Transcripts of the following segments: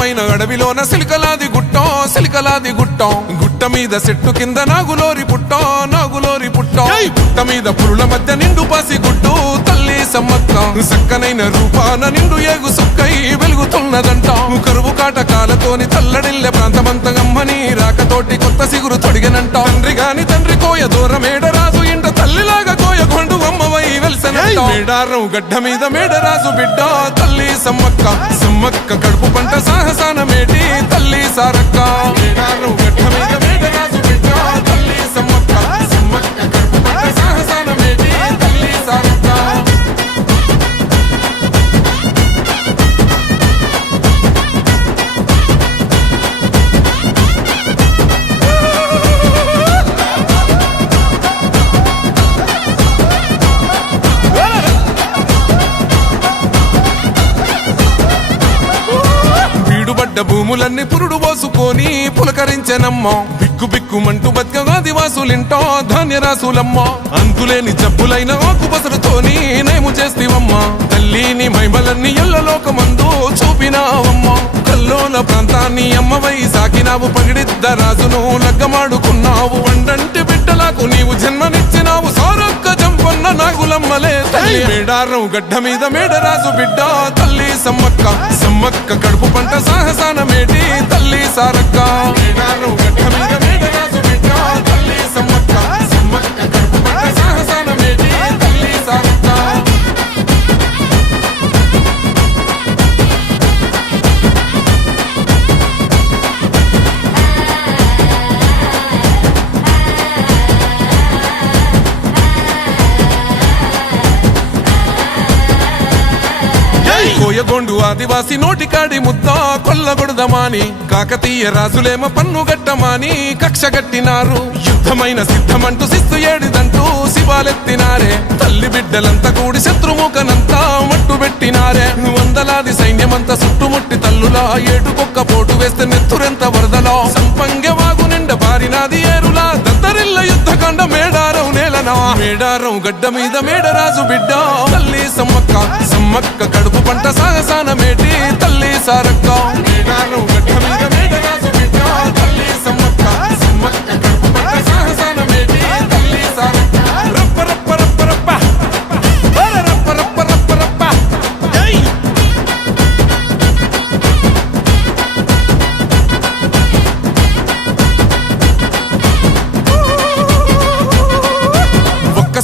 అందమైన అడవిలోన సిలికలాది గుట్టం గుట్ట మీద చెట్టు కింద నాగులోరి పుట్టం పుట్ట మీద పురుల మధ్య నిండు పాసి గుట్టు తల్లి సమ్మక్క సక్కనైన రూపాన నిండు ఏగు సుక్కై వెలుగుతున్నదంట కరువు కాటకాలతోని తల్లడిల్లె ప్రాంతమంతగమ్మని రాకతోటి కొత్త సిగురు తొడిగనంట తండ్రి కోయ దూరమేడరాజు ఇంట తల్లిలాగా కోయకొండు అమ్మవై వెలిసనంట మేడారం గడ్డ మీద మేడరాజు బిడ్డ తల్లి సమ్మక్క కడుపు పంట సాహసాన మేటి తల్లి సారక్క మేడారం గడ్డ మీద మేడరాజు బిడ్డ తల్లి సమ్మక్క కడుపు పంట సాహసాన మేటి తల్లి సారక్క భూములన్నీ పురుడు పోసుకొని పులకరించెనమ్మా బిక్కుమంటూ బతుకగా ఆదివాసులింటో ధాన్యరాసులమ్మా అంతులేని జబ్బులైన ఆకుపసరుతోని నయము చేస్తివమ్మా తల్లిని మైమలన్నీ ఎల్లలోకమందు చూపినావమ్మా కల్లోల ప్రాంతాన్ని అమ్మవై సాకినావు పగిడిద్ద రాజును లగ్గమాడుకున్నావు వండంటి బిడ్డలకు నీవు జన్మనిచ్చినావు సారొక్క జంపన్న నాగులమ్మలే తల్లి మేడారం గడ్డ మీద మేడరాజు బిడ్డ తల్లి సమ్మక్క కడుపు పంట సాహసాన మేటి తల్లి సారక్క మేడారం గడ్డ మీద మేడరాజు బిడ్డ తల్లి సమ్మక్క కడుపు పంట సాహసాన మేటి తల్లి సారక్క కోయగొండు ఆదివాసి నోటికాడి ముద్ద కొల్లగొడదమాని కాకతీయ రాజులేమ పన్ను గట్టమాని కక్ష గట్టినారు యుద్ధమైన సిద్ధమంటూ శిస్తు ఏడిదంటూ శివాలెత్తినారే తల్లి బిడ్డలంతా కూడి శత్రుముఖనంతా మట్టు పెట్టినారే వందలాది సైన్యమంతా చుట్టుముట్టి తల్లులా ఏటుకొక్క పోటు వేస్తే నెత్తురెంత వరదలా సంపంగె వాగు నిండ బారినాది ఏరులా దద్దరిల్ల యుద్ధకాండ మేడారం నేలనా మేడారం గడ్డ మీద మేడరాజు బిడ్డ తల్లి సమ్మక్క కడుపు పంట సాహసాన మేటి తల్లి సారక్క మేడారం గడ్డ మీద మేడరాజు బిడ్డ తల్లి సమ్మక్క కడుపు పంట సాహసాన మేటి తల్లి సారక్క రప్ప రప్ప రప్ప రప్ప రప్ప రప్ప రప్ప రప్ప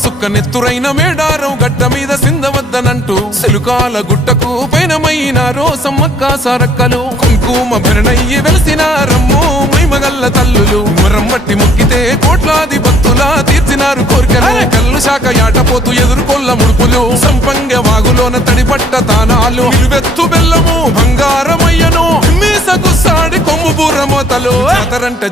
సుక్క నెత్తురైన మేడారం గడ్డ మీద సిందవద్దనంటూ సెలుకాల గుట్టకు పైనమైనారో సమ్మక్క సారక్కలు కుంకుమ భరణయ్యి వెలిసినారమ్ము మైమగల్ల తల్లులు మరమ్మట్టి మొక్కితే కోట్లాది భక్తులా తీర్చినారు కోరికలు కల్లు శాఖ యాటపోతూ ఎదుర్కొల్ల ముడుపులు సంపంగ వాగులోన తడిపట్ట తానాలు నిలువెత్తు బెల్లము బంగారమయ్యను మీసకు సాడి కొమ్ము బూరమోతలు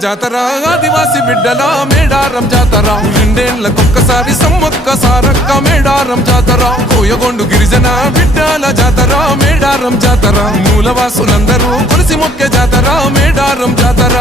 జాతర ఆదివాసి బిడ్డల మేడారం జాతర రెండేళ్లకొక్కసారి సమ్మక్క సారక్క మేడారం జాతర కోయగొండు గిరిజన బిడ్డల జాతర మేడారం జాతర మూలవాసులందరూ కొలిసి మొక్కే జాతర మేడారం జాతర